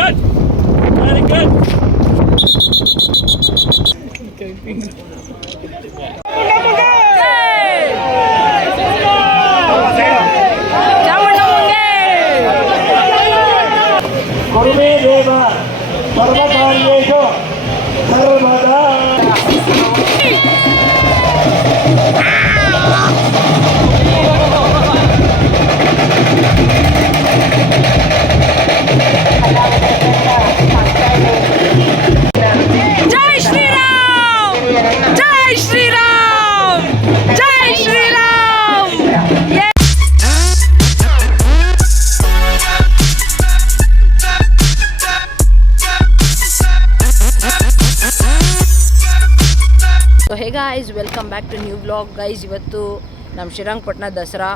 good. Very good. ಗುರುವೇ ದೇವ ಸರ್ವಕಾರ್ಯೇಷು ಸರ್ವದಾ. ಜೈ ಶ್ರೀರಾಮ್ ಜೈ ಶ್ರೀರಾಮ್ ಜೈ Shriram. So hey guys, welcome back to new vlog guys. ಇವತ್ತು ನಮ್ಮ ಶ್ರೀರಂಗಪಟ್ಟಣ ದಸರಾ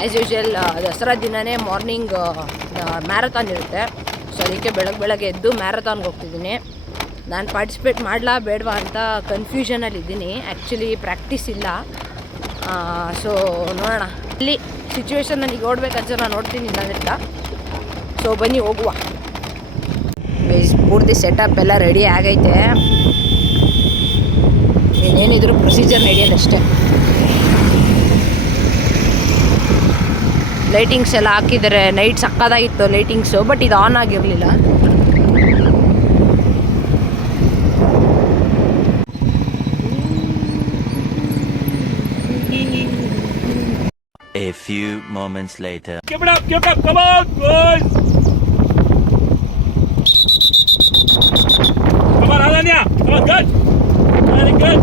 ಆ್ಯಸ್ ಯೂಶುವಲ್ ದಸರಾ ದಿನವೇ ಮಾರ್ನಿಂಗ್ ಮ್ಯಾರಥಾನ್ ಇರುತ್ತೆ. ಸೊ ಅದಕ್ಕೆ ಬೆಳಗ್ಗೆ ಎದ್ದು ಮ್ಯಾರಥಾನ್ಗೆ ಹೋಗ್ತಿದ್ದೀನಿ. ನಾನು ಪಾರ್ಟಿಸಿಪೇಟ್ ಮಾಡಲಾ ಬೇಡವಾ ಅಂತ ಕನ್ಫ್ಯೂಷನಲ್ಲಿದ್ದೀನಿ. ಆ್ಯಕ್ಚುಲಿ ಪ್ರಾಕ್ಟೀಸ್ ಇಲ್ಲ. ಸೊ ನೋಡೋಣ, ಇಲ್ಲಿ ಸಿಚುವೇಶನ್ ನನಗೆ ಓಡ್ಬೇಕಂತ ನಾನು ನೋಡ್ತೀನಿ ಇಲ್ಲಂದ್ರಿಂದ. ಸೊ ಬನ್ನಿ ಹೋಗುವ. ಪೂರ್ತಿ ಸೆಟಪ್ ಎಲ್ಲ ರೆಡಿ ಆಗೈತೆ. ಇನ್ನೇನಿದ್ರು ಪ್ರೊಸೀಜರ್ ನಡೆಯೋದಷ್ಟೇ. ಲೈಟಿಂಗ್ಸ್ ಎಲ್ಲ ಹಾಕಿದ್ದಾರೆ. ನೈಟ್ ಸಕ್ಕದಾಗಿತ್ತು ಲೈಟಿಂಗ್ಸು, ಬಟ್ ಇದು ಆನ್ ಆಗಿರಲಿಲ್ಲ. A few moments later. Give it up, come on, boys. Come on, Ananya, come on, good. Very good.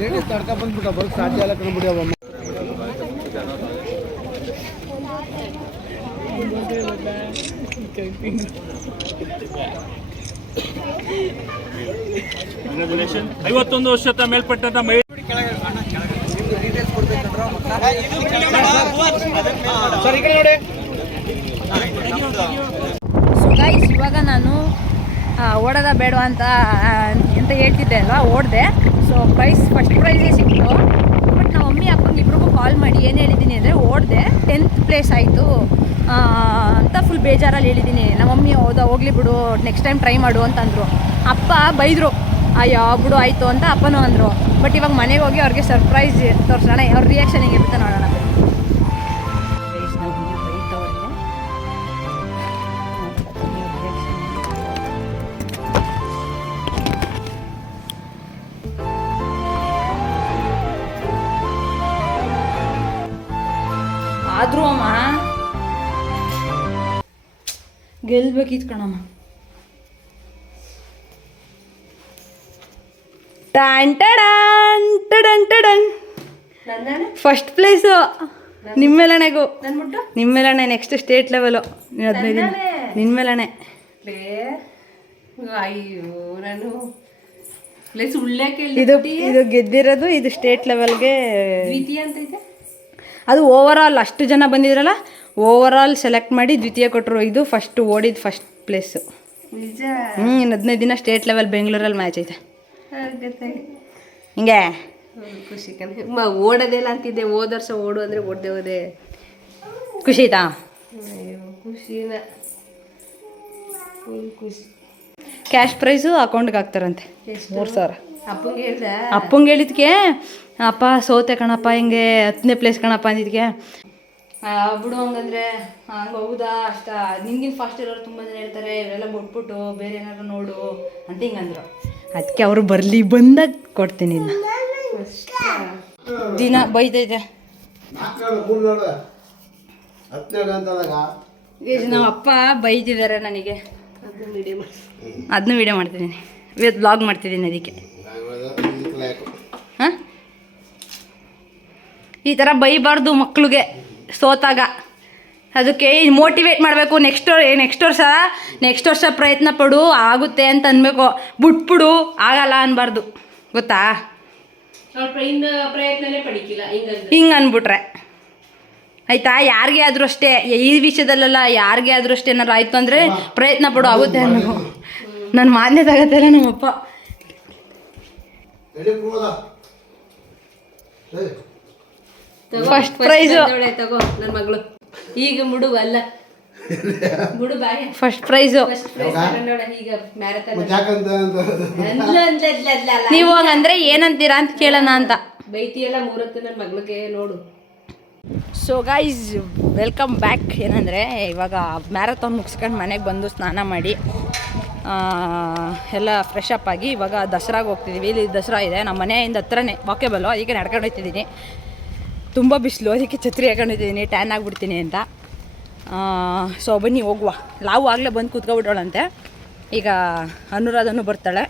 Ladies ತಡ್ಕ ಬಂದ್ಬಿಟ್ಟ, ಬರೋಕ್ಕೆ ಸಾಧ್ಯ ಇಲ್ಲ ಕಂಡ್ಬಿಡ್ಯಾವ. Congratulations. 51 ವರ್ಷದ ಮೇಲ್ಪಟ್ಟಂತ ಮಹಿಳೆ. ಸೊ ಗೈಸ್, ಇವಾಗ ನಾನು ಓಡೋದ ಬೇಡವಾ ಅಂತ ಹೇಳ್ತಿದ್ದೆ ಅಲ್ವಾ, ಓಡಿದೆ. ಸೊ ಫಸ್ಟ್ ಪ್ರೈಸೇ ಸಿಕ್ತು. ಬಟ್ ನಮ್ಮ ಮಮ್ಮಿ ಅಪ್ಪಂಗೆ ಇಬ್ರಿಗೂ ಕಾಲ್ ಮಾಡಿ ಏನು ಹೇಳಿದ್ದೀನಿ ಅಂದರೆ ಓಡಿದೆ 10th ಪ್ಲೇಸ್ ಆಯಿತು ಅಂತ ಫುಲ್ ಬೇಜಾರಲ್ಲಿ ಹೇಳಿದ್ದೀನಿ. ನಮ್ಮ ಮಮ್ಮಿ ಹೋಗಲಿ ಬಿಡು, ನೆಕ್ಸ್ಟ್ ಟೈಮ್ ಟ್ರೈ ಮಾಡು ಅಂತಂದರು. ಅಪ್ಪ ಬೈದರು, ಅಯ್ಯೋ ಬಿಡು ಆಯಿತು ಅಂತ ಅಪ್ಪನೂ ಅಂದರು. ಬಟ್ ಇವಾಗ ಮನೆಗೆ ಹೋಗಿ ಅವ್ರಿಗೆ ಸರ್ಪ್ರೈಸ್ ತೋರಿಸೋಣ, ಅವ್ರ ರಿಯಾಕ್ಷನ್ ಹೆಂಗಿರುತ್ತೆ ನೋಡೋಣ. ಆದ್ರೂ ಅಮ್ಮ ಗೆಲ್ಬೇಕಿತ್ತು ಕಣಮ್ಮ. ಫಸ್ಟ್ ಪ್ಲೇಸು ನಿಮ್ಮೆಲಣೆಗೂ. ನಿಮ್ಮೆಲಣೆ ನೆಕ್ಸ್ಟ್ ಸ್ಟೇಟ್ ಲೆವೆಲು 15 ದಿನ ನಿಮ್ಮೆಲಣೆ. ಇದು ಗೆದ್ದಿರೋದು, ಇದು ಸ್ಟೇಟ್ ಲೆವೆಲ್ಗೆ. ಅದು ಓವರ್ ಆಲ್ ಅಷ್ಟು ಜನ ಬಂದಿದ್ರಲ್ಲ, ಓವರ್ ಆಲ್ ಸೆಲೆಕ್ಟ್ ಮಾಡಿ ದ್ವಿತೀಯ ಕೊಟ್ಟರು. ಇದು ಫಸ್ಟ್ ಓಡಿದ ಫಸ್ಟ್ ಪ್ಲೇಸು. ಇನ್ನು 15 ದಿನ ಸ್ಟೇಟ್ ಲೆವೆಲ್ ಬೆಂಗಳೂರಲ್ಲಿ ಮ್ಯಾಚ್ ಐತೆ. ಹಿಂಗೆ ಖುಷಿ ಓಡೋದಿಲ್ಲ ಅಂತಿದ್ದೆ. ಹೋದ ವರ್ಷ ಓಡು ಅಂದರೆ ಓಡದೆ ಖುಷಿ ಆಯ್ತಾ? ಖುಷಿನ ಖುಷಿ. ಕ್ಯಾಶ್ ಪ್ರೈಸು ಅಕೌಂಟ್ಗೆ ಹಾಕ್ತಾರಂತೆ 3,000. ಅಪ್ಪಂಗೆ ಹೇಳಿದ್ಕೆ, ಅಪ್ಪ ಸೋತೆ ಕಣಪ್ಪ, ಹಿಂಗೆ 10ನೇ ಪ್ಲೇಸ್ ಕಣಪ್ಪ ಅಂದಿದ್ಕೆ. ಬಿಡು ಹಂಗಂದ್ರೆ ಹಂಗೆ ಹೌದಾ, ಅಷ್ಟ ನಿಂಗಿನ ಫಾಸ್ಟ್ ಇರೋರು ತುಂಬ ಜನ ಹೇಳ್ತಾರೆ, ಇವರೆಲ್ಲ ಬಿಟ್ಬಿಟ್ಟು ಬೇರೆ ಏನಾದ್ರು ನೋಡು ಅಂತ ಹಿಂಗಂದ್ರು. ಅದಕ್ಕೆ ಅವರು ಬಂದಾಗ ಕೊಡ್ತೀನಿ. ದಿನ ಬೈತೈತೆ ನಮ್ಮ ಅಪ್ಪ, ಬೈತಿದ್ದಾರೆ ನನಗೆ. ಅದನ್ನು ವಿಡಿಯೋ ಮಾಡ್ತಿದ್ದೀನಿ, ಇವತ್ತು ಬ್ಲಾಗ್ ಮಾಡ್ತಿದ್ದೀನಿ. ಅದಕ್ಕೆ ಹಾಂ, ಈ ಥರ ಬೈಬಾರ್ದು ಮಕ್ಳಿಗೆ ಸೋತಾಗ. ಅದಕ್ಕೆ ಮೋಟಿವೇಟ್ ಮಾಡಬೇಕು. ನೆಕ್ಸ್ಟ್ ವರ್ಷ ಪ್ರಯತ್ನ ಪಡು, ಆಗುತ್ತೆ ಅಂತ ಅನ್ಬೇಕು. ಬಿಟ್ಬಿಡು ಆಗಲ್ಲ ಅನ್ಬಾರ್ದು, ಗೊತ್ತಾ? ಹಿಂಗೆ ಅಂದ್ಬಿಟ್ರೆ ಆಯಿತಾ? ಯಾರಿಗೆ ಆದರೂ ಅಷ್ಟೇ, ಈ ವಿಷಯದಲ್ಲೆಲ್ಲ ಯಾರಿಗೆ ಆದರೂ ಅಷ್ಟೇ ಏನಾರು ಆಯಿತು ಅಂದರೆ ಪ್ರಯತ್ನ ಪಡು, ಆಗುತ್ತೆ ಅನ್ನೋ. ನನ್ನ ಮಾನ್ಯ ತಗತ್ತಲ್ಲ ನಮ್ಮಪ್ಪ. ಫಸ್ಟ್ ಪ್ರೈಸು ತಗೋ ನನ್ನ ಮಗಳು. ಈಗ ಮುಡುಗಲ್ಲ ಫಸ್ಟ್ ಪ್ರೈಸು ಈಗ ಮ್ಯಾರಥಾನ್ ಮತ್ತೆ ಯಾಕಂತ ನೀವು ಹಂಗಂದ್ರೆ ಏನಂತೀರಾ ಅಂತ ಕೇಳೋಣ ಅಂತ. ಬೈತಿಯಲ್ಲ ಮೂರತ್ತು ನನ್ನ ಮಗಳಿಗೆ ನೋಡು. So guys welcome back. ಏನಂದರೆ ಇವಾಗ ಮ್ಯಾರಥಾನ್ ಮುಗಿಸ್ಕೊಂಡು ಮನೆಗೆ ಬಂದು ಸ್ನಾನ ಮಾಡಿ ಎಲ್ಲ ಫ್ರೆಶ್ ಅಪ್ ಆಗಿ ಇವಾಗ ದಸರಾಗೆ ಹೋಗ್ತಿದ್ದೀವಿ. ಇಲ್ಲಿ ದಸರಾ ಇದೆ ನಮ್ಮ ಮನೆಯಿಂದ ಹತ್ರನೇ, ವಾಕೇಬಲ್ಲು, ಅದಕ್ಕೆ ನಡ್ಕೊಂಡು ಹೋಗ್ತಿದ್ದೀನಿ. ತುಂಬ ಬಿಸಿಲು, ಅದಕ್ಕೆ ಛತ್ರಿ ಹಾಕೊಂಡು ಹೋಗ್ತಿದ್ದೀನಿ, ಟ್ಯಾನ್ ಆಗಿಬಿಡ್ತೀನಿ ಅಂತ. ಸೊ ಬನ್ನಿ ಹೋಗುವ. ಲಾವು ಆಗಲೇ ಬಂದು ಕೂತ್ಕೊಬಿಟ್ಟೋಳಂತೆ. ಈಗ ಅನುರಾಧನೂ ಬರ್ತಾಳೆ,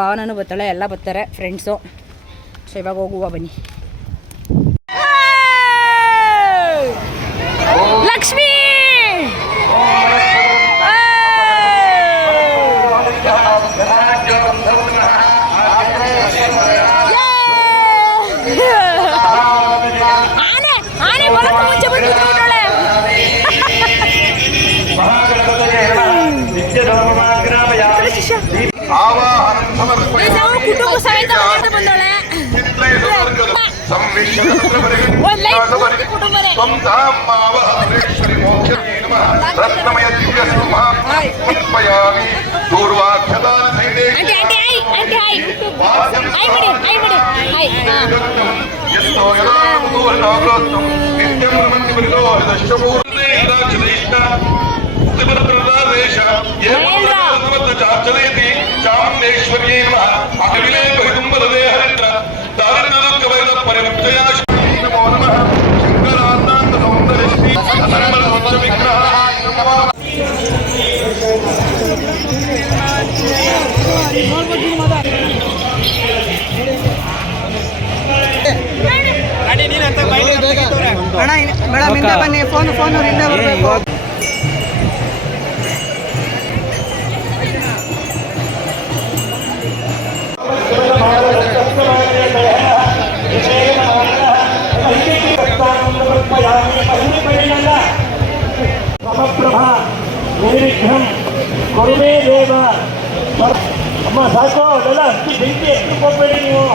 ಭಾವನೂ ಬರ್ತಾಳೆ, ಎಲ್ಲ ಬರ್ತಾರೆ ಫ್ರೆಂಡ್ಸು. ಸೊ ಇವಾಗ ಹೋಗುವ ಬನ್ನಿ. ಲಕ್ಷ್ಮೀ ಆನೆ ಬರೋಕ್ಕೂ ಮುಂಚೆ ಬಂದ್ಬಿಟ್ಟವಳೆ. ಕುಟುಂಬ ಸಮೇತ ಬಂದವಳೆ. ಚಾಮುಂಡೇಶ್ವರ್ಯೇ ಮೇಡಮ್ ಹಿಂದೆ ಬನ್ನಿ, ಫೋನ್ ಹಿಂದೆ ಬರಬೇಕು. ಸಮಪ್ರಭಾ ನಿರ್ವಿಘ್ನಂ ಕುರುಮೇ ದೇವ. ಅಮ್ಮ ಸಾಕು, ಅದೆಲ್ಲ ಅಕ್ಕಿ ಬೆಂಕಿ ಎತ್ತುಕೋಬೇಡಿ ನೀವು.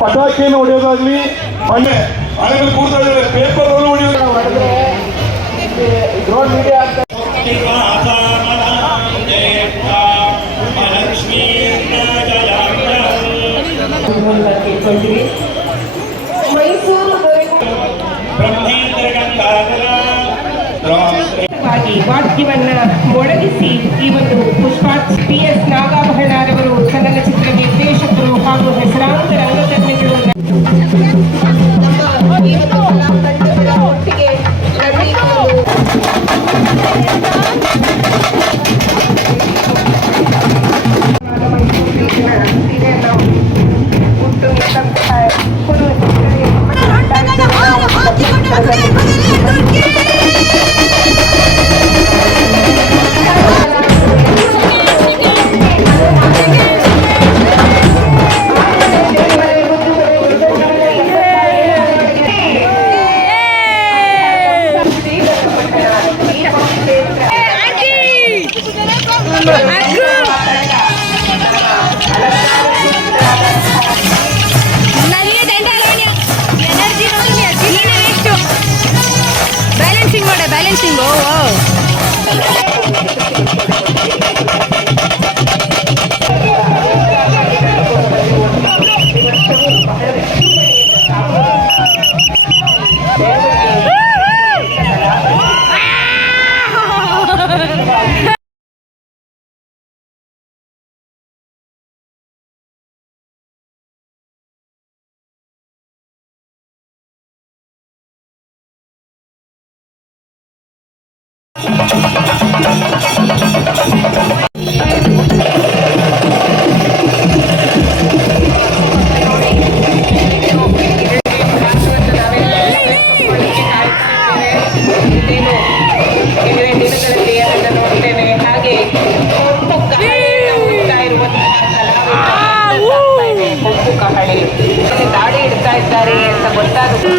ಪಟಾಕಿಯನ್ನು ಹೊಡೆಯೋದಾಗ್ಲಿ, ಮನೆ ಮನೆಗಳು ಕೂಡ್ತಾ ಇದ್ದಾರೆ, ಪೇಪರ್ ಹೊಡೆಯೋದು ಡ್ರೋನ್ ಮೀಡಿಯಾ ಅಂತ. ವಾದ್ಯವನ್ನ ಮೊಳಗಿಸಿ ಈ ಒಂದು ಪುಷ್ಪಾರ್ಚ್ PS ನಾಗಾಭರಣರವರು ಚಲನಚಿತ್ರ ನಿರ್ದೇಶಕರು ಹಾಗೂ ಹೆಸರಾಂತ ರಂಗಕರ್ಮಿಗಳು ಒಟ್ಟಿಗೆ ಕೆಲವೇ ದಿನಗಳಲ್ಲಿ ಅದನ್ನು ನೋಡ್ತೇವೆ. ಹಾಗೆ ಕೊಂಬು ಕಹಳೆಯನ್ನು ಊದ್ತಾ ಇರುವಂತಹ ಕಲಾವಿದ ಕೊಂಬು ಕಹಳೆ ದಾಡಿ ಇಡ್ತಾ ಇದ್ದಾರೆ ಅಂತ ಗೊತ್ತಾಗುತ್ತೆ.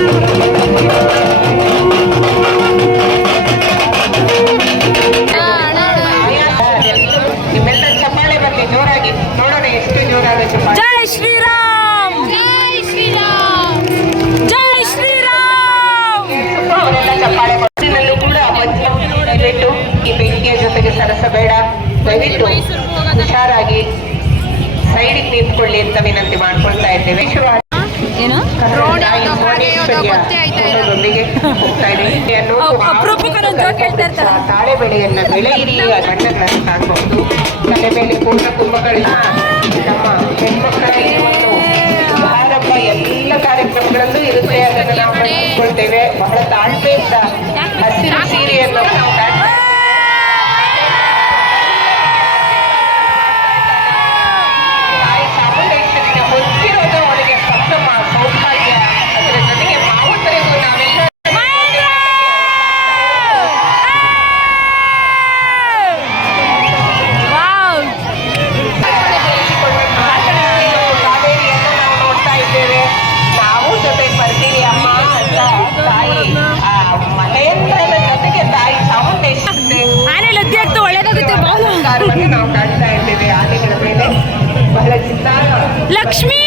ನಿಮ್ಮೆಲ್ಲರ ಚಪ್ಪಾಳೆ ಬರಲಿ ಜೋರಾಗಿ, ನೋಡೋಣ ಎಷ್ಟು ಜೋರಾದ ಚಪ್ಪಾಳೆ. ಜೈ ಶ್ರೀರಾಮ್, ಜೈ ಶ್ರೀರಾಮ್, ಜೈ ಶ್ರೀರಾಮ್. ಅವರೆಲ್ಲ ಚಪ್ಪಾಳೆ ಬಸ್ಸಿನಲ್ಲೂ ಕೂಡ ದಯವಿಟ್ಟು ಈ ಬೆಂಕಿಯ ಜೊತೆಗೆ ಸರಸಬೇಡ, ದಯವಿಟ್ಟು ಹುಷಾರಾಗಿ ಸೈಡಿಗೆ ನಿಂತ್ಕೊಳ್ಳಿ ಅಂತ ವಿನಂತಿ ಮಾಡ್ಕೊಳ್ತಾ ಇದ್ದೇವೆ. ಏನು ತಾಳೆ ಬೆಳೆಯನ್ನ ಬೆಳೆಯಿರಿ, ಆ ಬಣ್ಣಗಳನ್ನು ಕಾಣಬಹುದು. ತಲೆ ಮೇಲೆ ಪೂರ್ಣ ಕುಂಭಗಳಿಂದ ನಮ್ಮ ಹೆಣ್ಮಕ್ಕಳ ಈ ಒಂದು ಆರಂಭ ಎಲ್ಲ ಕಾರ್ಯಕ್ರಮಗಳಲ್ಲೂ ಇರುತ್ತೆ. ಅದನ್ನು ನಾವು ಮಾಡಿಕೊಳ್ತೇವೆ. ಬಹಳ ತಾಳ್ಮೆಯಿಂದ ಹಸಿರು ಸೀರೆಯನ್ನು ನಾವು ತಾಯಿ ಚಾಮುಂಡೇಶ್ವರಿಗೆ ಹೊತ್ತಿರೋದು ಅವರಿಗೆ ಸಂಭ್ರಮ, ಸೌಭಾಗ್ಯ. ಅದರ ಜೊತೆಗೆ ಮಾವುತರಿಗೂ ನಾವೆಲ್ಲ ಕಾವೇರಿಯನ್ನು ನಾವು ನೋಡ್ತಾ ಇದ್ದೇವೆ. ನಾವು ಜೊತೆಗೆ ಬರ್ತೀರಿ ಅಮ್ಮ ಅಂತ ತಾಯಿ ಮಹೇಂದ್ರನ ಜೊತೆಗೆ ತಾಯಿ ಚಾಮುಂಡೇಶ್ವರಿ ಅಲಂಕಾರವನ್ನು ನಾವು ಕಾಣ್ತಾ ಇದ್ದೇವೆ. ಆನೆಗಳ ಮೇಲೆ ಬಹಳ ಚಿತ್ತಾರ ಲಕ್ಷ್ಮೀ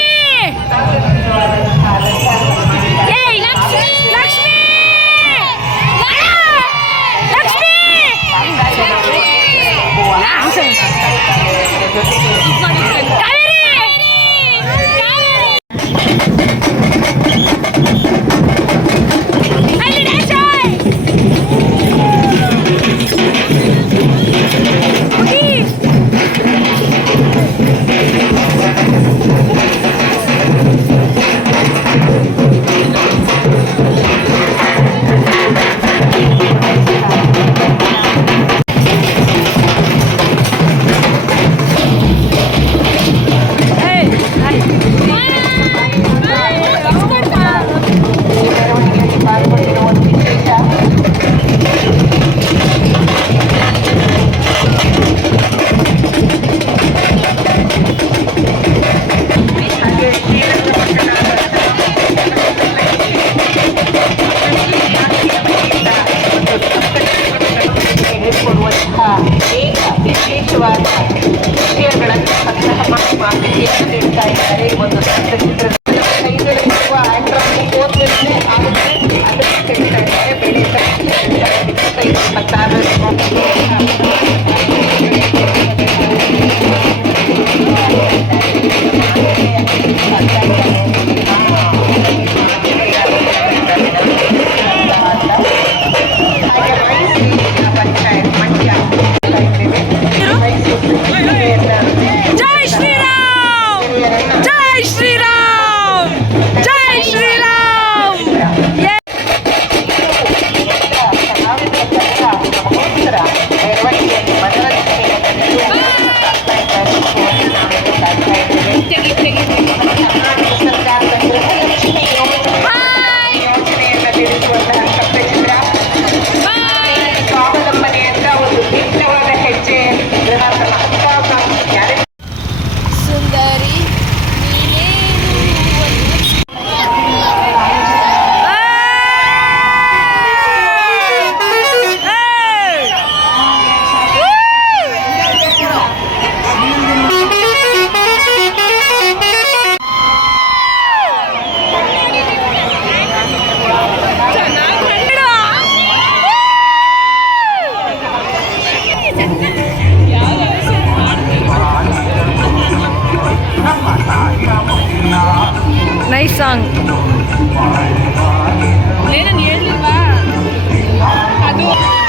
ಪಾಲ್ಗೊಂಡಿರುವ ವಿಶೇಷ ವಿಶೇಷವಾದ ವಿಷಯಗಳನ್ನು ಸಂಗ್ರಹ ಮಾಡಿ ಮಾಹಿತಿಯನ್ನು ನೀಡ್ತಾ ಇದ್ದಾರೆ. ಒಂದು ಕೈಗಳಿರುವ ಆಕ್ರಮಣ ಓದಿದ್ರೆ ಆಗುತ್ತೆ ಅದನ್ನು ತೆಗಿತಾ ಇದ್ದಾರೆ. ಬೆಳೆ 上。连着你是吧？啊，对。